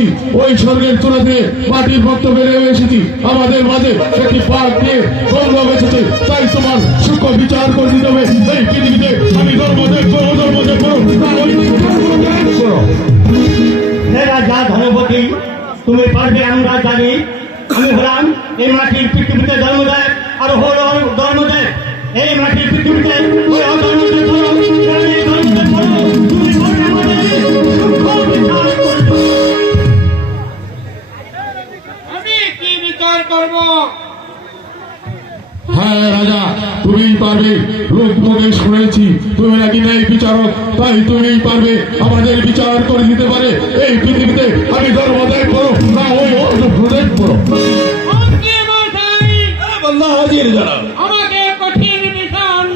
করেছি ওই স্বর্গের চূড়া দিয়ে মাটির ভক্ত বেড়ে এসেছি আমাদের মাঝে একটি পাক দিয়ে গৌরব এসেছে তাই তোমার সূক্ষ্ম বিচার করে দিতে হবে এই পৃথিবীতে আমি ধর্ম দেখবো ধর্ম দেখবো রাজা ধনপতি তুমি পারবে আমরা জানি আমি হলাম এই মাটির পৃথিবীতে জন্মদায়ক আর হল ধর্মদায়ক এই মাটির পৃথিবীতে আমি কি বিচার করব? হ্যাঁ রাজা তুমিই পারবে রূপ মুখে শুনেছি তুমি নাকি নেই বিচারক তাই তুমিই পারবে আমাদের বিচার করে দিতে পারে এই পৃথিবীতে আমি ধর্ম দেখবো না ওই দেখবো আমাকে কঠিন মিশন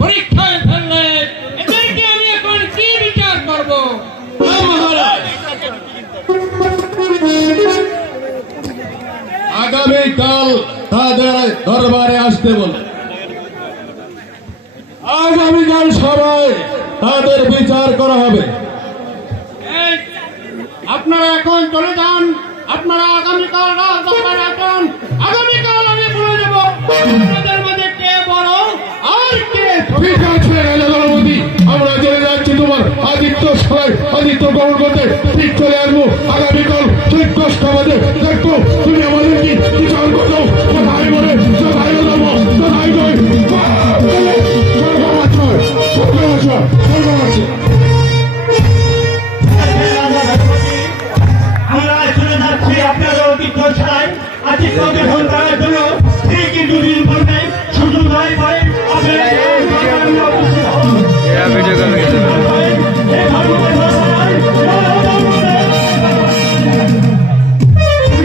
পরীক্ষায় ফেললে এদেরকে আমি এখন কি বিচার করব? আগামীকাল তাদের দরবারে আসতে বলে আগামীকাল সবাই তাদের বিচার করা হবে এই, আপনারা এখন চলে যান আপনারা আগামীকাল রাত দরবারে আসুন আগামীকাল আমি বলে দেব আপনাদের মাঝে কে বড় আর কে ছোট। ঠিক আছে রাজা দলপতি আমরা চলে যাচ্ছি তোমার আদিত্য গ্রহণ করতে ঠিক চলে আসবো আগামীকাল ঠিক 10টা বাজে দেখো তুমি আমাদের কি বিচার করছো কোথায় বলে কোথায় যাবো কোথায় যাই আমরা চলে যাচ্ছি আপনার অতিথ্য ছাড়াই আতিথ্য গ্রহণ করার জন্য ঠিকই দুদিন পূর্বে সুযোগ হয়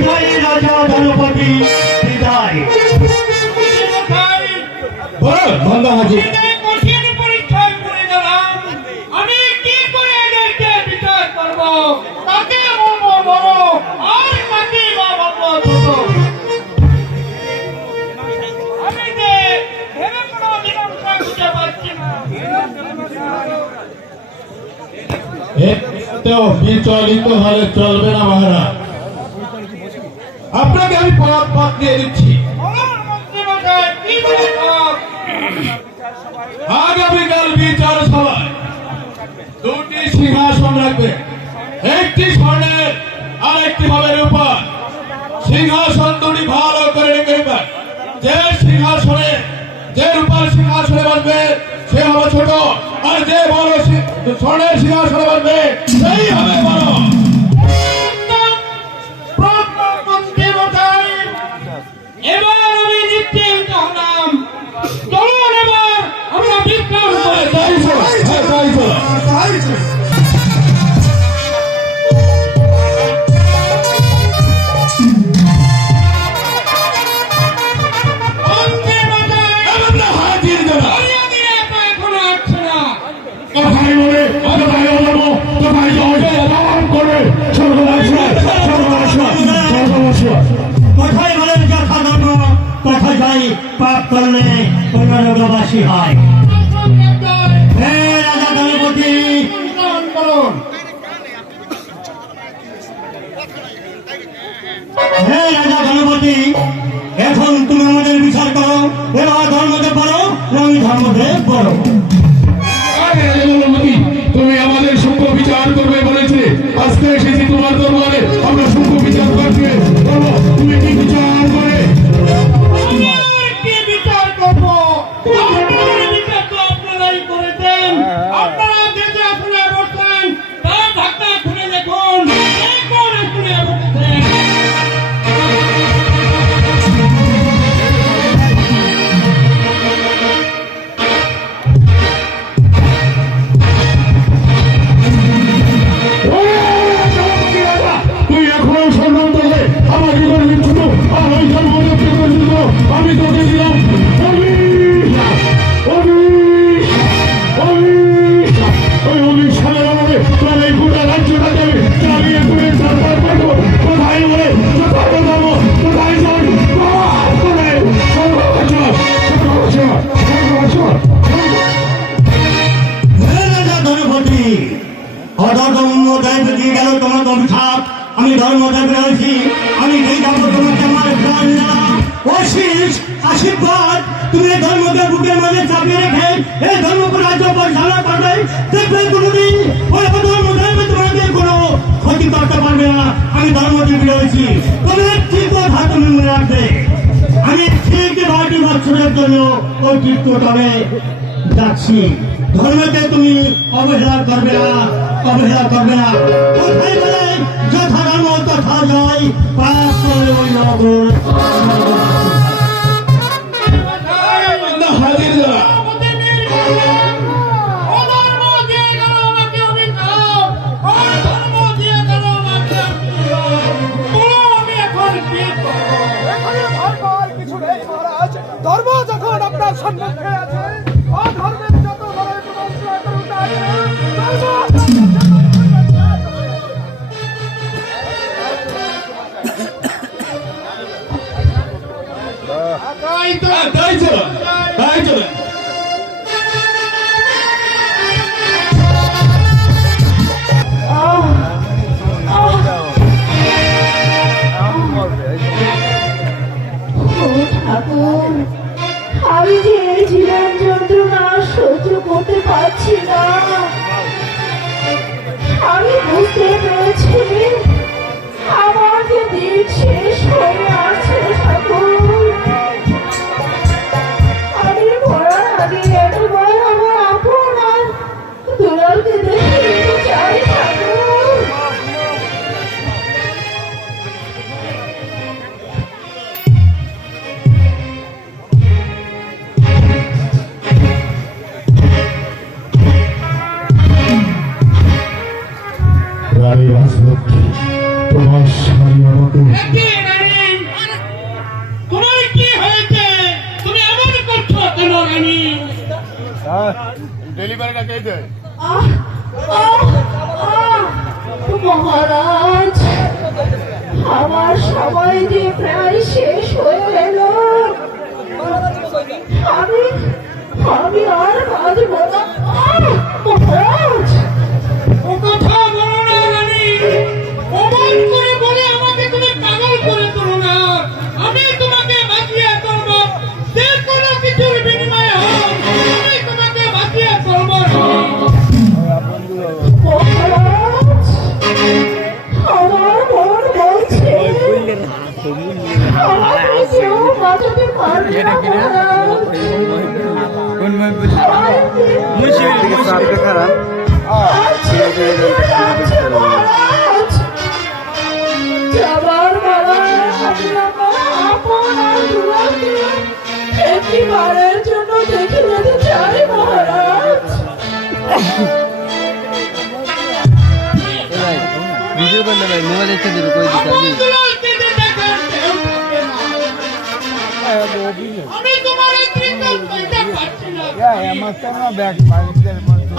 পরে রাজা ধনপতি বিদায় কঠিন পরীক্ষায় পড়ে গেলাম আমি কি করে এদেরকে বিচার করব কাকে বলবো বড় আর কাকে বা বলবো ছোট আমি যে ভেবে কোনো মীমাংসা খুঁজে পাচ্ছি না বিচলিত হলে চলবে না মহারাজ আপনাকে আমি পথ দিয়ে দিচ্ছি বলুন মন্ত্রীমশাই কি বলব আগামীকাল বিচার সভায় 2টি সিংহাসন রাখবে একটি স্বর্ণের আর একটি হবে রূপার সিংহাসন 2টি ভালো করে রেখে দেবেন যে সিংহাসনে যে রূপার সিংহাসনে বসবে সে হবে ছোট আর যে বড় স্বর্ণের সিংহাসনে বসবে সেই হবে বড় এবার আমি নিশ্চিন্ত হলাম চলুন এবার আমরা বিশ্রাম করে তাই চলো, তাই চলো। হাজির দেবা এখনো আসছে না কোথায় বলে কোথায় বলবো কোথায় যাওয়া করে কোথায় বলে যথা ধর্ম কোথায় যাই পাপ করলে কোন রোগবাসী হয় হে রাজা ধনপতি বলুন হে রাজা ধনপতি এখন তুমি আমাদের বিচার করো এবার ধর্মকে পড়ো রঙ ধর্মকে পড়ো তুমি আমাদের সূক্ষ্ম বিচার করবে বলেছিলে আজকে এসেছি তোমার দরবারে আমরা সূক্ষ্ম বিচার করবে তুমি কি বিচার করে আমার কি বিচার করব আপনার বিচার তো আপনারাই করেছেন আপনারা যেতে আসলে বসছেন তার ধাক্কা খুলে দেখুন কোন আসলে বসেছেন তুই এখনো সম্মান করলে আমার কি করে দিচ্ছ আর ওই আমি তোকে দিলাম ওই অনুষ্ঠানের আমাকে তোর এই গোটা রাজ্যটা যাবে চালিয়ে করে সরকার পাঠো কোথায় বলে কোথায় যাবো কোথায় যাবো কোথায় হে রাজা ধনপতি অধর্ম দায় দিয়ে গেল তোমার অভিশাপ আমি ধর্মদেব রয়েছি, আমি যেই যাবো তোমাকে আমার প্রাণ না অশিস আশীর্বাদ তুমি এই ধর্মকে বুকের মাঝে চাপিয়ে রেখে এই ধর্মকে রাজ্য পরিচালনা করবে। দেখবে কোনোদিন ওই ধর্মদেব তোমাকে কোনো ক্ষতি করতে পারবে না। আমি ধর্মদেব রয়েছি, তবে একটি কথা তুমি মনে রাখবে, আমি ঠিক 9টি বছরের জন্য ওই তীর্থতলে যাচ্ছি। ধর্মকে তুমি অবহেলা করবে না, অবহেলা করবে না। কোথায় বলে যথা ধর্ম তথা জয়, পাপ করে ওই নগর। হাজির যারা অধর্ম দিয়ে গেল আমাকে অভিশাপ, অধর্ম দিয়ে গেল আমাকে আশীর্বাদ। বলো আমি এখন কি করবো? এখানে ধর্ম আর কিছু নেই মহারাজ। ধর্ম যখন আপনার সম্মুখে আছে, অধর্মের যত বড় মন্ত্র করুন না কেন, ধর্ম আপনার সামনে আছে। তাই তো তাই চলো, তাই চলো। ও ঠাকুর, আমি যে এই জীবন যন্ত্রণা সহ্য করতে পারছি না। আমি বুঝতে পেরেছি আমার যে দিন শেষ হয়ে আসছে ঠাকুর। আমি মরার আগে একবার আমার আপন আর দুলালকে দেখে নিতে চাই ঠাকুর। রানী রাজলক্ষ্মী, তোমার স্বামী আমাকে একে রানী, তোমার কি হয়েছে? তুমি এমন করছো কেন রানী? আহ, আহ, আহ, মহারাজ, আমার সময় যে প্রায় শেষ হয়ে এলো। আমি আমি আর বাঁচব না। মহারাজ, ও কথা বলো না রানী, অমন করে বলে আমাকে তুমি পাগল করে তোলো না। আমি তোমাকে বাঁচিয়ে তুলবো, যে কোনো কিছুর বিনিময়ে হোক আমি তোমাকে বাঁচিয়ে তুলবো রানী। মহারাজ, আমার মন বলছে আমাকে কেউ বাঁচাতে পারবে না মহারাজ। মহারাজ, যাবার বেলায় আমি আমার আপন আর দুলালকে একটিবারের জন্য দেখে যেতে চাই মহারাজ। वीडियो बनने में मोबाइल अच्छे दिल कोई दिखा আমার नहीं দুলালকে যে দেখার কেউ থাকে না। আমি তোমার এই ত্রিকাল পাইতে পারছি না।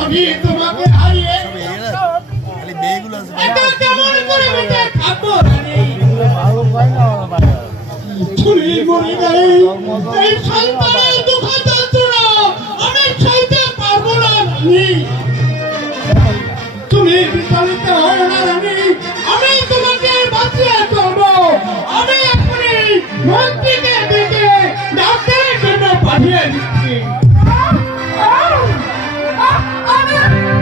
আমি তোমাকে হারিয়ে এটা কেমন করে বেঁচে থাকবো রানী? ছুরি মরি নাই, এই সন্তানের দুঃখ যন্ত্রণা আমি সইতে পারবো না রানী। তুমি বিচলিত হও না রানী, আমি তোমাকে বাঁচিয়ে তুলবো। আমি এখনই মন্ত্রীকে ডেকে ডাক্তারের জন্য পাঠিয়ে দিচ্ছি। আমি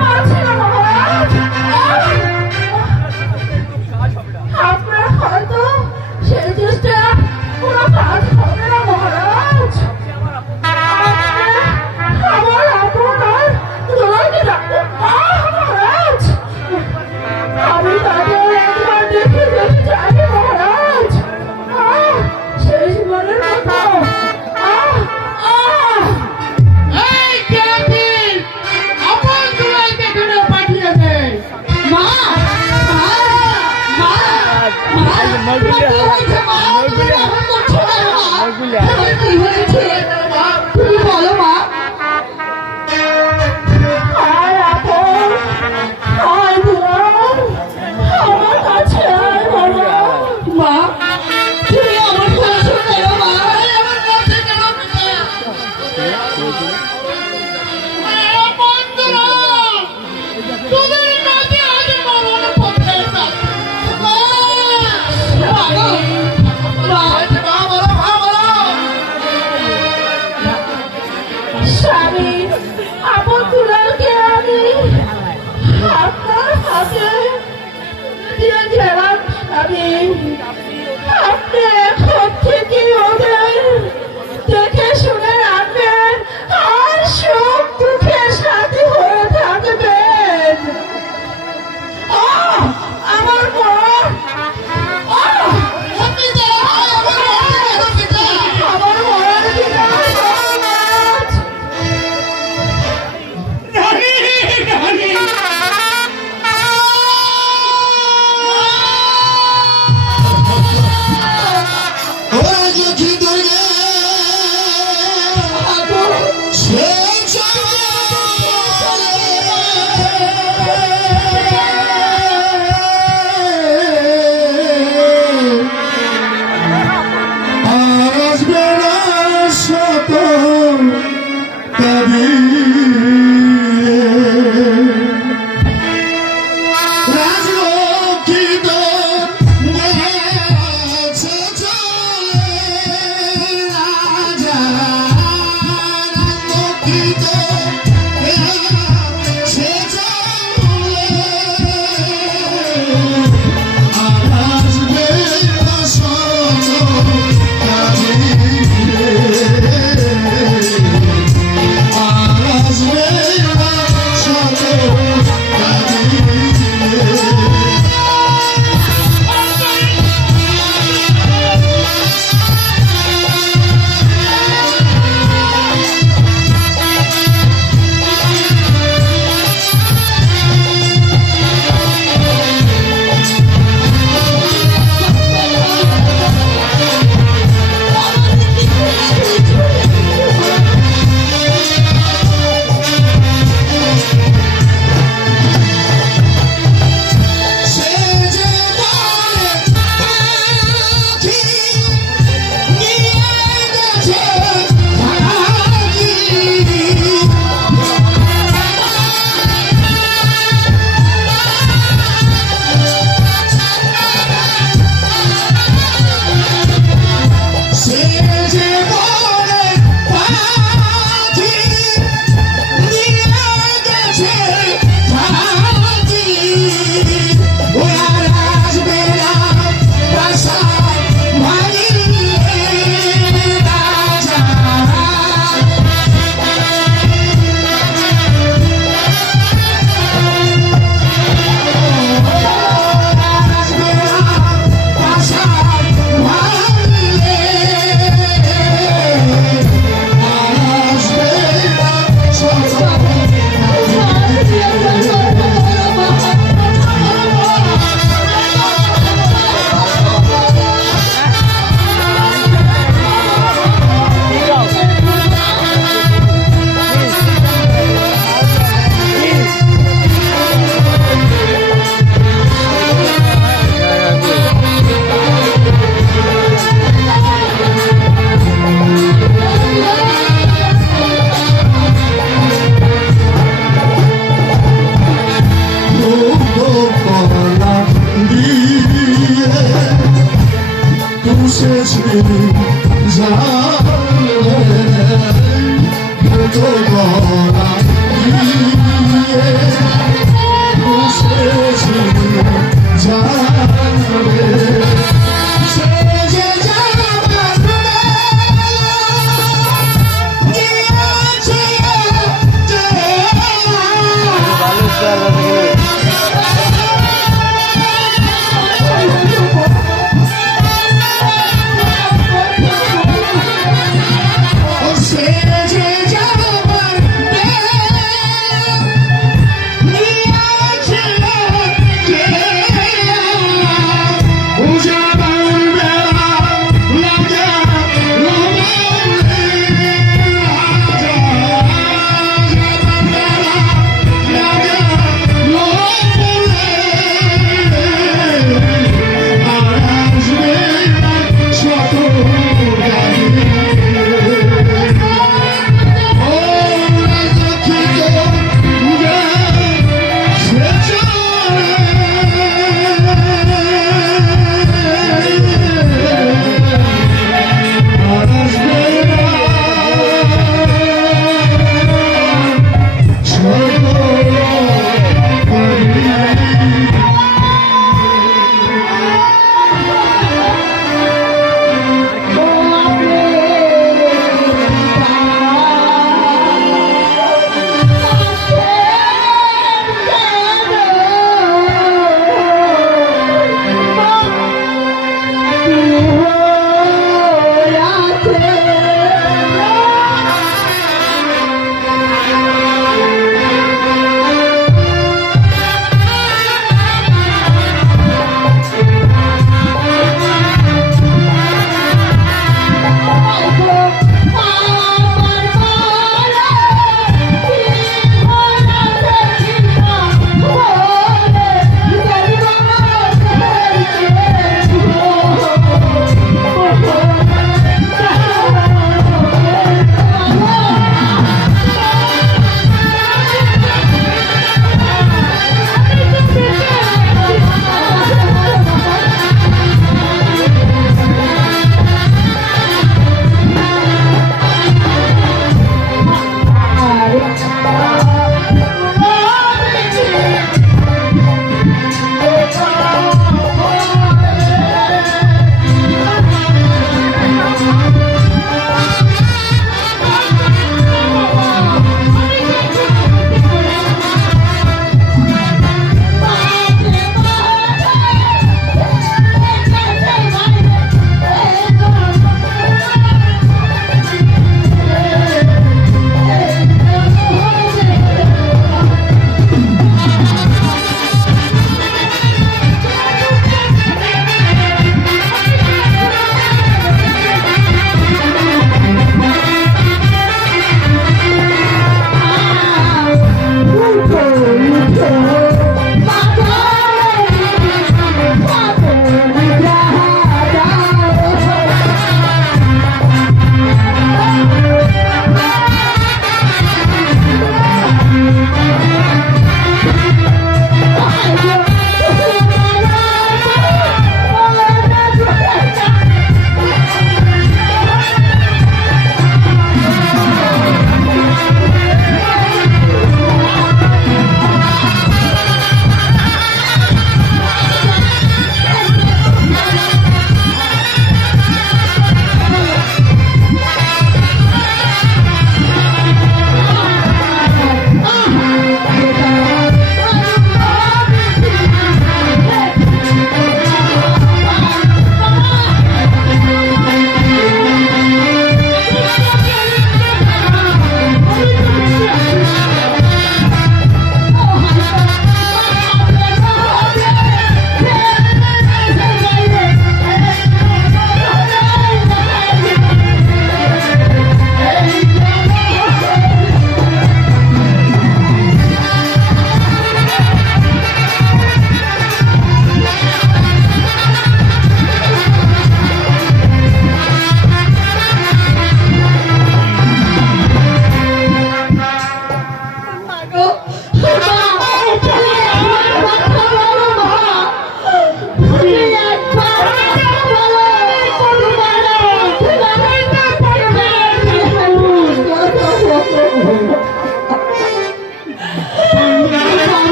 পারছি না মহারাজ। আপনার হয়তো সেই চেষ্টা কোনো কাজ হবে না মহারাজ। আমার আপনার দুলালকে ডাকতে মহারাজ। আমি তাদের একবার দেখে যেতে চাই মহারাজ। শেষবারের মতো এই ক্যাপ্টেন, আপন দুলালকে এখানে পাঠিয়ে দে। মা, মা, মা, মা, তোমার কি হয়েছে মা? তুমি এমন করছো কেন মা? তোমার কি হয়েছে? মা, তুমি বলো মা। আয় আপন, আয় দুলাল, আমার কাছে আয় বাবা। মা, তুমি আমার কাছে কেন মা? আমার কাছে কেন মা? আপন দুলাল, তোদের মাঝে আজ মরণ পথে না। মা, রানী, আপনি এখন থেকে ওদের দেখে শুনে রাখবেন আর সুখ দুঃখের সাথী হয়ে থাকবেন। আমার মন, আমার মনের বিদায় মহারাজ। রানী, রানী।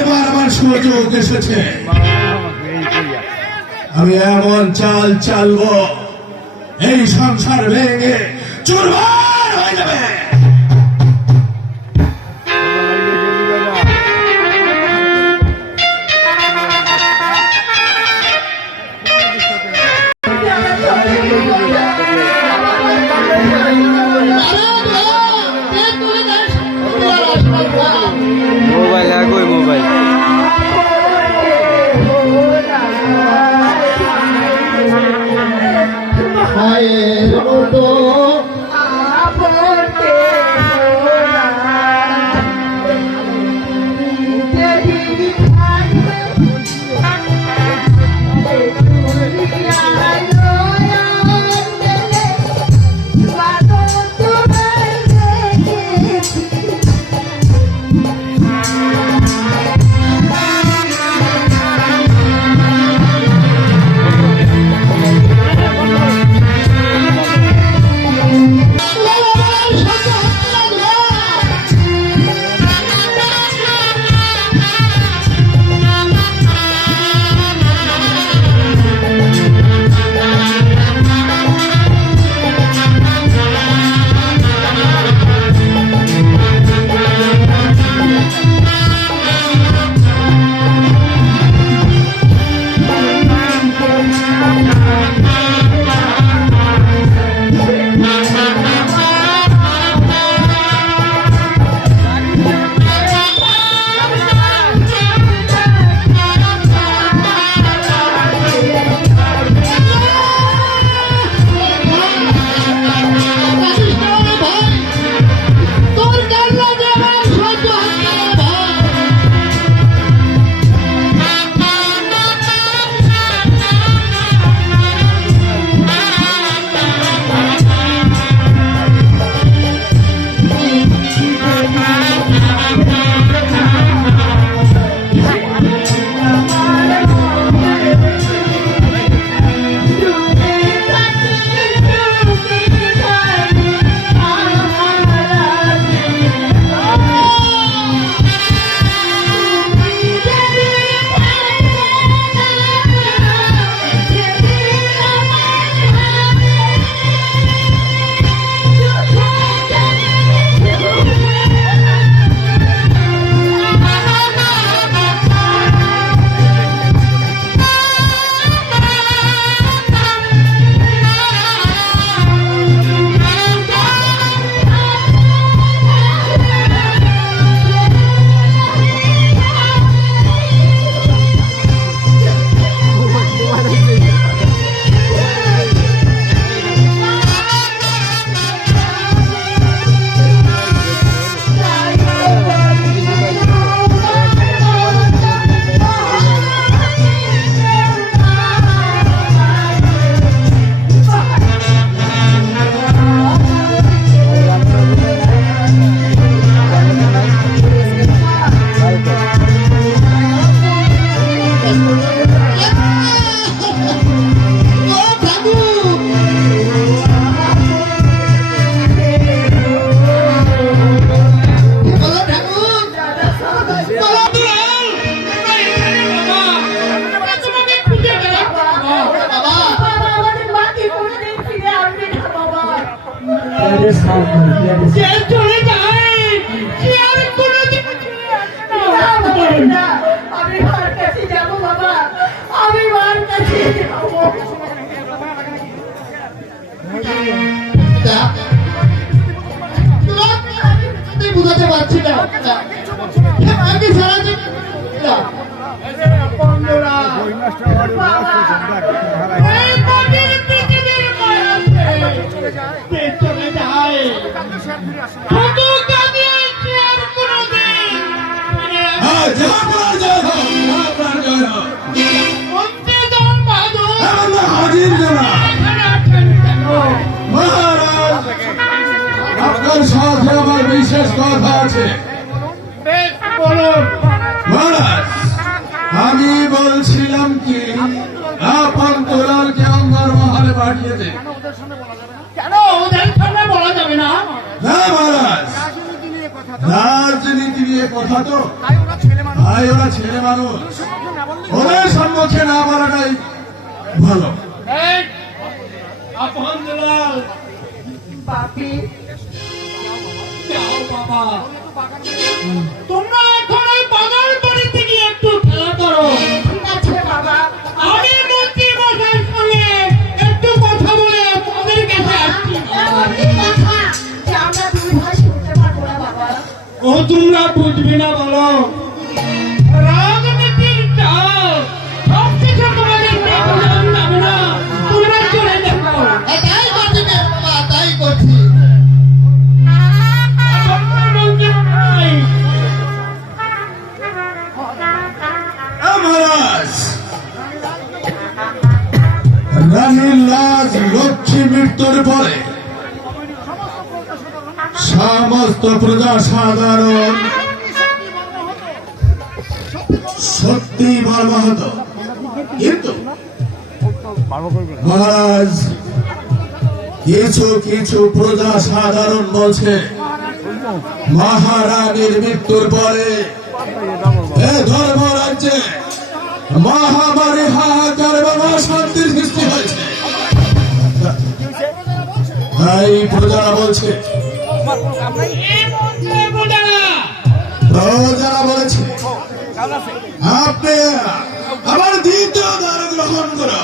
এবার আমার সুযোগ এসেছে, আমি এমন চাল চালবো এই সংসার ভেঙে চুরমার হয়ে যাবে। মোবাইল একই মোবাইল মায়ের মতো যে চলে যায় সে আর কোনোদিন ফিরে না। আমি মার কাছে যাবো বাবা, আমি মার কাছে যাবো। বুঝাতে পারছি না আগে সারাদিন বন্ধুরা এই নদীর পৃথিবীর মায়াতে যে চলে যায় শুধু কাঁদিয়ে সে আর কোনোদিন ফিরে আসে না। যা আমি বলছিলাম কি আপন দুলালকে অঙ্গর মহলে পাঠিয়ে দে। কেন ওদের সামনে বলা যাবে না? না মহারাজ, রাজনীতি নিয়ে কথা তো, ভাই ওরা ছেলে মানুষ, ওদের সম্মুখে না বলাটাই ভালো। এই, আপন দুলাল, বাপি যাও বাবা। তোমরা এখন ওই বাগান বাড়িতে গিয়ে একটু খেলা করো। ঠিক আছে বাবা। আমি মন্ত্রী মশাইয়ের সঙ্গে একটু কথা বলে ওদের কাছে আসছি। এমন কি কথা যে আমরা দুই ভাই শুনতে পারবো না বাবা? ও তোমরা বুঝবে না বলো, রাজনীতির চাল সব কিছু তোমাদের বোঝানো যাবে না। তোমরা চলে দেখো। তাই করছি বাবা, তাই করছি। মন্ত্রী মশাই, মহারাজ, রানীর লাজ লক্ষ্মী মৃত্যুর পরে সমস্ত প্রজা সাধারণ সত্যি মর্মাহত, কিন্তু মহারাজ কিছু কিছু প্রজা সাধারণ বলছে মহারানীর মৃত্যুর পরে এ ধর্মরাজ্যে মহামারী হাহাকার এবং অশান্তির সৃষ্টি হয়েছে। তাই প্রজারা বলছে, এই মন্ত্রী প্রজারা প্রজারা বলেছে আপনি আবার দ্বিতীয় দ্বার গ্রহণ করো।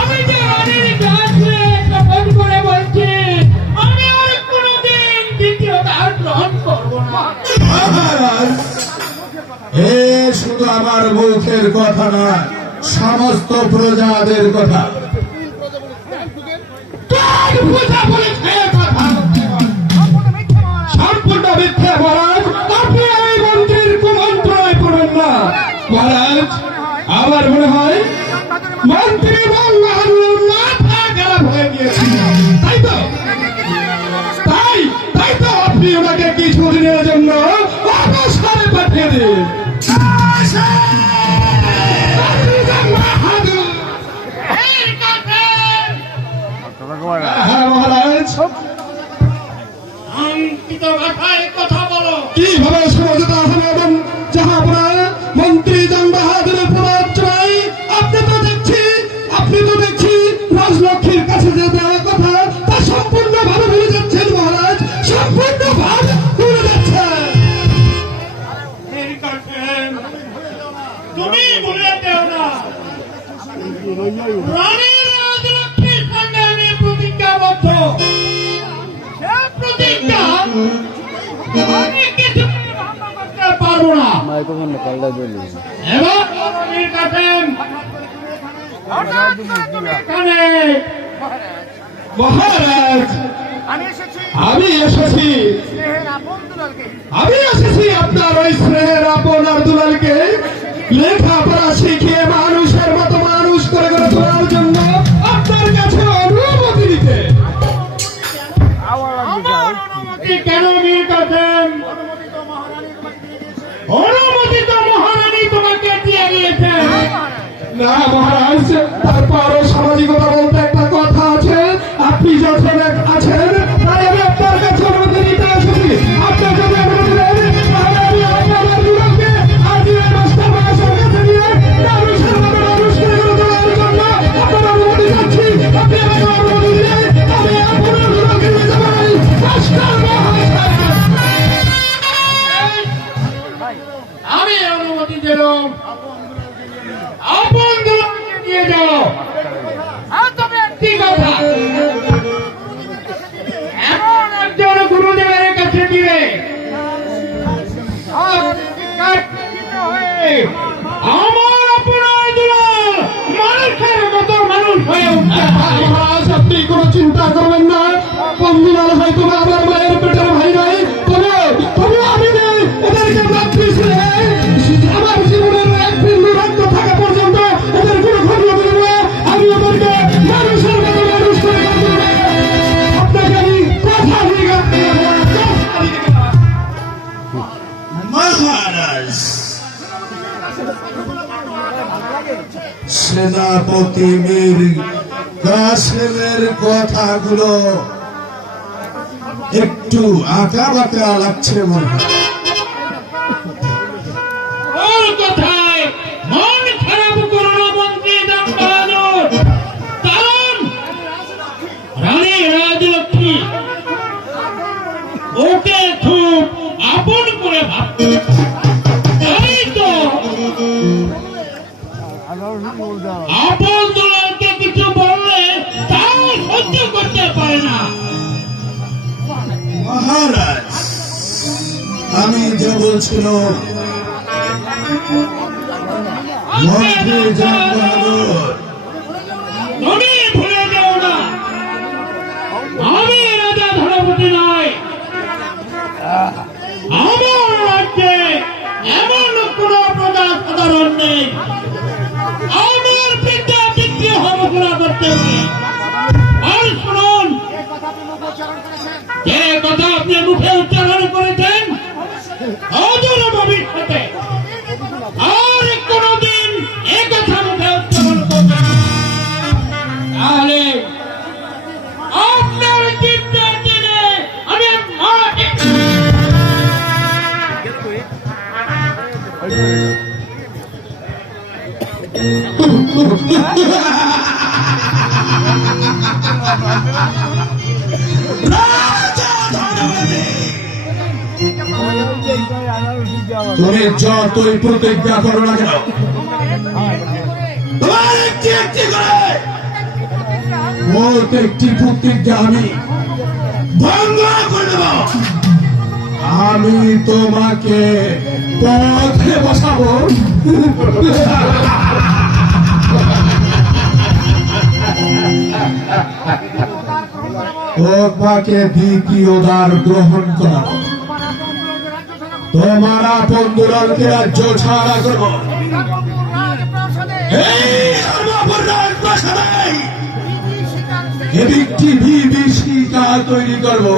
আমি যে রানীর কাছে শপথ করে বলছি, আমি আর কোনোদিন দ্বিতীয় দ্বার গ্রহণ করবো না। মহারাজ, এ শুধু আমার মুখের কথা না, সমস্ত প্রজাদের কথা। কার পূজা বলেছে এ কথা? সম্পূর্ণ মিথ্যা মহারাজ। আপনি এই মন্ত্রীর কুমন্ত্রণায় পড়বেন না মহারাজ। আমার মনে হয় মন্ত্রী বাংলার মাথা খারাপ হয়ে গিয়েছে, তাই তো? তাই তো আপনি ওনাকে কিছুদিনের জন্য অবসরে পাঠিয়ে দিন। হ্যাঁ মহারাজ, অঙ্কিত ভাষায় কথা বলো। কিভাবে সমঝোতা হবে এবং জাহাপনা মন্ত্রী জং বাহাদুরের প্রবচনায় আপনি তো দেখছি রাজলক্ষ্মীর কাছে যে দেওয়া কথা তা সম্পূর্ণ ভাবে ভুলে যাচ্ছেন মহারাজ, সম্পূর্ণ ভাবে ভুলে যাচ্ছেন। তুমি ভুলে যেও না, রানী রাজলক্ষ্মীর সঙ্গে আমি প্রতিজ্ঞাবদ্ধ। সে প্রতিজ্ঞা আমি কিছু ভঙ্গ করতে পারবো না। এবার রানীর কাছে এখানে মহারাজ আমি এসেছি আপনার ওই স্নেহের আপন আর দুলালকে লেখাপড়া শিখিয়ে মানুষের মতো মানুষ করে করে তোলার জন্য আপনার কাছে অনুমতি দিতে। আমার অনুমতি কেন নিয়ে গেছেন? অনুমতি তো মহারানী তোমাকে দিয়ে দিয়েছেন। না মহারাজ, তারপরও সামাজিকতা বলতে একটা কথা আছে। আপনি যখন আছেন তাই আমি আপনার কাছে অনুমতি নিতে এসেছি। আপনার যদি অনুমতি দেন তাহলে আমি আপনার দুলালকে আজ এই রাস্তা মানুষের কাছে নিয়ে মানুষের মতো মানুষ করে করে তোলার জন্য আপনার অনুমতি চাচ্ছি। আপনি আমাকে অনুমতি দিলে আমি আপনার দুলালকে নিয়ে যাবো এই রাস্তার মহাশয়। আমি অনুমতি দিলাম, আপন দুলালকে নিয়ে যাও। তবে একটি কথা, এমন একজন গুরুদেবের কাছে দিবে আমার আপনার দুলাল মানুষের মতো মানুষ হয়ে উঠবে। মহারাজ, আপনি কোনো চিন্তা করবেন না। আপন দুলাল হয়তো আমার মায়ের পেটের ভাই নয়, তবে আমি ওদেরকে মাতৃ ছেলে আমার জীবনের এক বিন্দু রক্ত থাকা পর্যন্ত ওদের কোনো খবর দেব না। আমি ওদেরকে মানুষের মতো মানুষ করে গড়ে তুলব। আপনাকে আমি কথা দিয়ে গেলাম। মহারাজ, সেনাপতি মীর কাসেমের কথাগুলো একটু আঁকা বাঁকা লাগছে মনে হয়। ওর কথায় মন খারাপ করো না মন্ত্রী দামবাহাদুর, কারণ রানী রাজলক্ষ্মী ওকে খুব আপন করে ভাবতে, তাই তো আপন দুলালকে কিছু বললে তাও সহ্য করতে পারে না। মহারাজ, আমি যে বলছিল মন্ত্রী জামবাহাদুর, তুমি ভুলে যাও না, আমি রাজা ধনপতি নয়। আমার রাজ্যে এমন কোন প্রজা সাধারণ নেই। আমার বিদ্যা বিক্রি হবঘোরা করতে হবে। আর শুনুন, যে কথা আপনি মুখে উচ্চারণ করেছেন অদূর ভবিষ্যতে আর কোনদিন এ কথা মুখে উচ্চারণ করবেন না। তাহলে আপনার চিন্তা দিনে আমি তুমি যতই প্রতিজ্ঞা করো না কেন, তোমার একটি একটি করে প্রত্যেকটি প্রতিজ্ঞা আমি ভঙ্গ করে দেব। আমি তোমাকে পথে বসাবো। তোমাকে দ্বিতীয় দ্বার গ্রহণ করাবো। তোমার আপন দুলালকে রাজ্য ছাড়া করবো। এই ধর্মপুর রাজপ্রাসাদে একটি বিভীষিকা তৈরি করবো।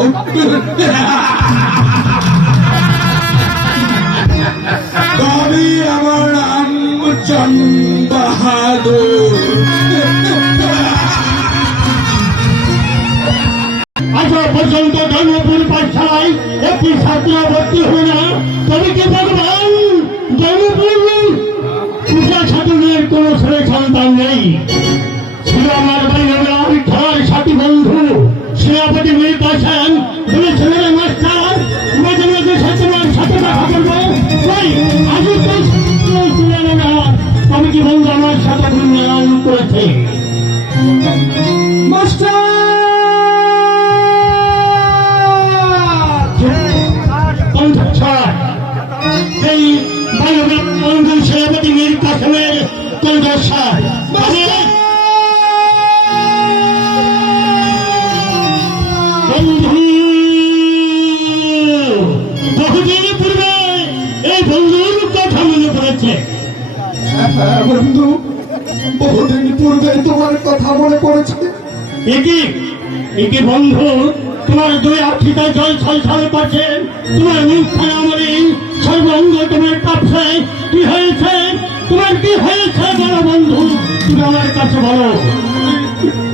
তবে আমার নাম জামবাহাদুর। আজ পর্যন্ত ধর্মপুর পাঠশালায় একটি ছাত্র ভর্তি হয় না, তবে কি ভগবান ধর্মপুর পূজা ছাত্রদের কোন ছেলে সন্তান নেই। ছিল আমার বাড়ির খেলার সাথী বন্ধু সেনাপতি মীর কাসেম, বলেছিলেন মাস্টার মাঝে মাঝে ছাত্রদের সাথে দেখা করবো। তাই আজও তো ছিলেন না, তবে কি বন্ধু আমার সাথে উন্নয়ন করেছে। মাস্টার এই বন্ধু সেনাপতি মীর কাসেমের কলদশা বন্ধু, বহুদিন পূর্বে এই বন্ধুর কথা মনে পড়েছে। হ্যাঁ বন্ধু, বহুদিন পূর্বে তোমার কথা মনে পড়েছে। একে বন্ধু, তোমার দুই আখিটা জল ছলছল করছে, তোমার মুখখানা মরে সর্বঙ্গ তোমার কাঁপছে। কি হয়েছে তোমার, কি হয়েছে বলো বন্ধু, তুমি আমার কাছে বলো।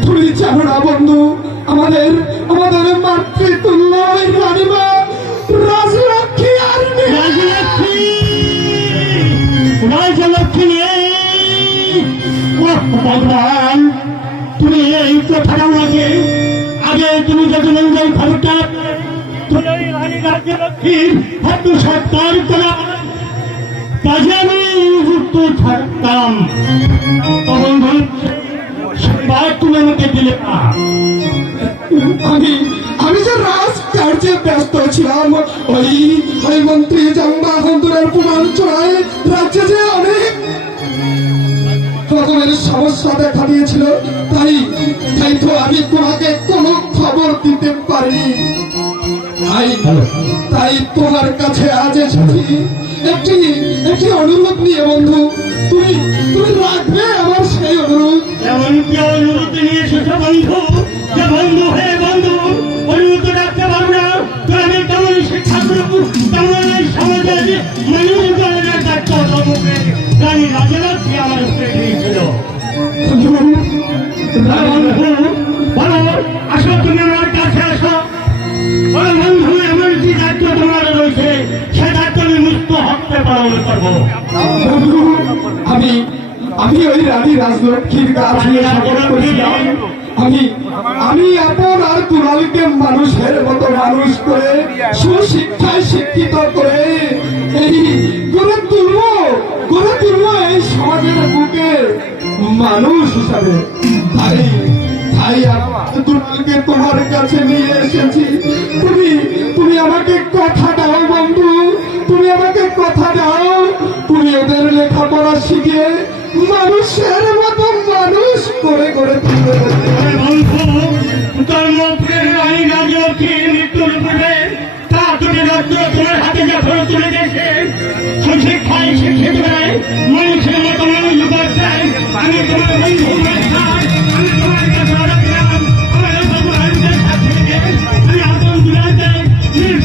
তুমি জানো না বন্ধু, আমাদের মাতৃতুল্য রানীমা রাজলক্ষ্মী আর রাজলক্ষ্মী নেই। ভগবান, তুমি এই কথাটা আমাকে আগে তুমি যদি মঙ্গল খবরটা রানী রাজলক্ষ্মীর হাত সৎকার করা কাজে আমি যুক্ত থাকতাম। বন্ধু সংবাদ তুমি আমাকে দিলে না। আমি যে রাজকার্যে ব্যস্ত ছিলাম, ওই মন্ত্রী জামবাহাদুরের পূর্বাঞ্চলায় রাজ্যে যে অনেক রকমের সমস্যা দেখা দিয়েছিল, তাই তো আমি তোমাকে কোনো খবর দিতে পারিনি। তাই তোমার কাছে আজ এসেছি একটি অনুরোধ নিয়ে বন্ধু। তুমি রাখবে আমার সেই অনুরোধ? এমন কি অনুরোধ নিয়ে এসেছো বন্ধু, যে বন্ধু হয়ে বন্ধু অনুরোধ রাখতে পারবো না? তো আমি কেমন শিক্ষা করবো, কেমন এই সমাজের মানুষজনের কাছে পালন করবো। বন্ধু, আমি আমি ওই রানী রাজলক্ষ্মীর কাছে শপথ করেছিলাম, আমি আপন আর দুলালকে মানুষের মতো মানুষ করে সুশিক্ষায় শিক্ষিত করে এই গড়ে তুলবো এই সমাজের বুকে মানুষ হিসাবে। তাই দুলালকে তোমার কাছে নিয়ে এসেছি। তুমি আমাকে কথা দাও বন্ধু, তুমি আমাকে কথা দাও, তুমি ওদের লেখাপড়া শিখিয়ে মানুষের মতো মানুষ করে তুলবে। আরে বন্ধু, ধর্মপুরের রানী রাজলক্ষ্মীর মৃত্যুর পূর্বে তার দুটি রত্ন তোমার হাতে যখন তুলে দিয়েছে, সুশিক্ষায় শিক্ষিত করে মানুষের মতো মানুষ করতে আমি তোমার বন্ধু মাস্টার, আমি তোমার কাছে অর্ডার দিলাম। আমার বাবু আলুদের সাথে আমি আপন দুলালকে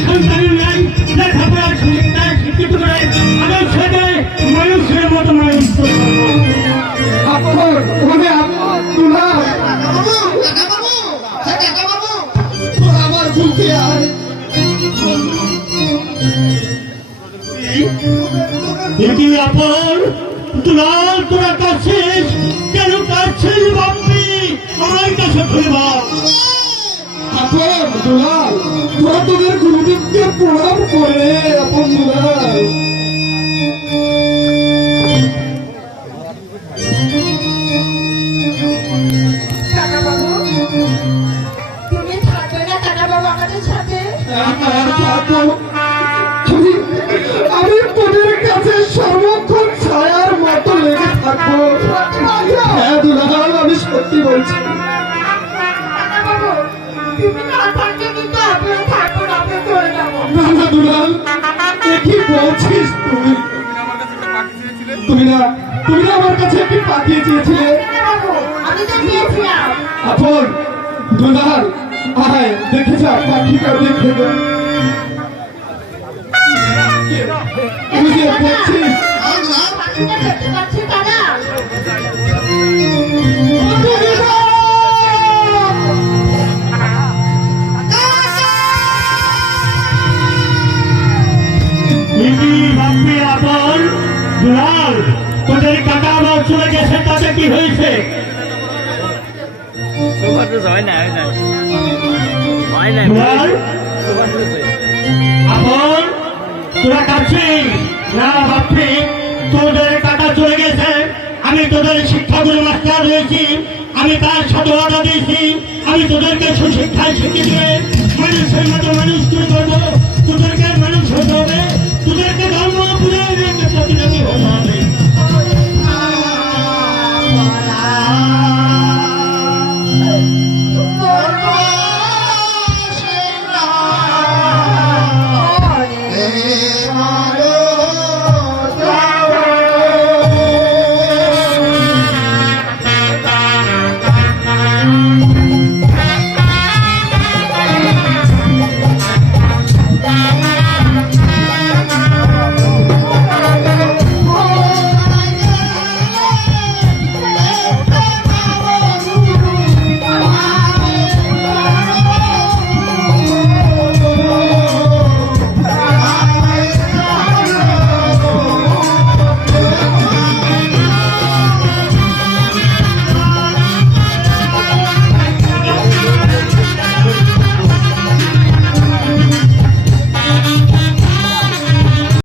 সন্তানের নাই লেখাপড়া সুশিক্ষায় শিক্ষিত করে আমার সাথে মানুষের মতো মানুষ করবো। আমার বুকে আয়। দিদি আপন দুলাল, তোরা কাছিস কেন? কাছিস বাপি, আমার কাছে ফিরবা। আপন দুলাল, তোরা তোদের গুরুদেবকে প্রণাম করে আপন দুলাল। কাকা বাবু, তুমি থাকবে না কাকা বাবু আমাদের সাথে? আমি তোদের কাছে সর্বক্ষণ ছায়ার মতো লেগে থাকবো। হ্যাঁ দুলাল, আমি সত্যি বলছি। কাকা বাবু, তুমি না থাকলে কিন্তু আমিও থাকবো না, আমি চলে যাবো। না দুলাল, এ কি বলছিস তুই? তুমি না আমার কাছে একটি পাঠিয়ে চেয়েছিলে। কাকা বাবু, আমি তো দিয়েছিলাম। আপন দুলাল, আয় দেখে যা, পাখিটা দেখে যা। তুই যে দেখছিস পাখিটা দেখতে পাচ্ছি দাদা। দিদি বাপি আপন দুলাল, তোদের কাকা আমার চলে গেছে, তাতে কি হয়েছে? দুলাল আপন, তোরা কাছিস না বাপি? তোদের কাকা চলে গেছে, আমি তোদের শিক্ষাগুরু মাস্টার রয়েছি, আমি তার সাথে অর্ডার দিয়েছি, আমি তোদেরকে সুশিক্ষায় শিক্ষিত করে মানুষের মতো মানুষ তৈরি করবো।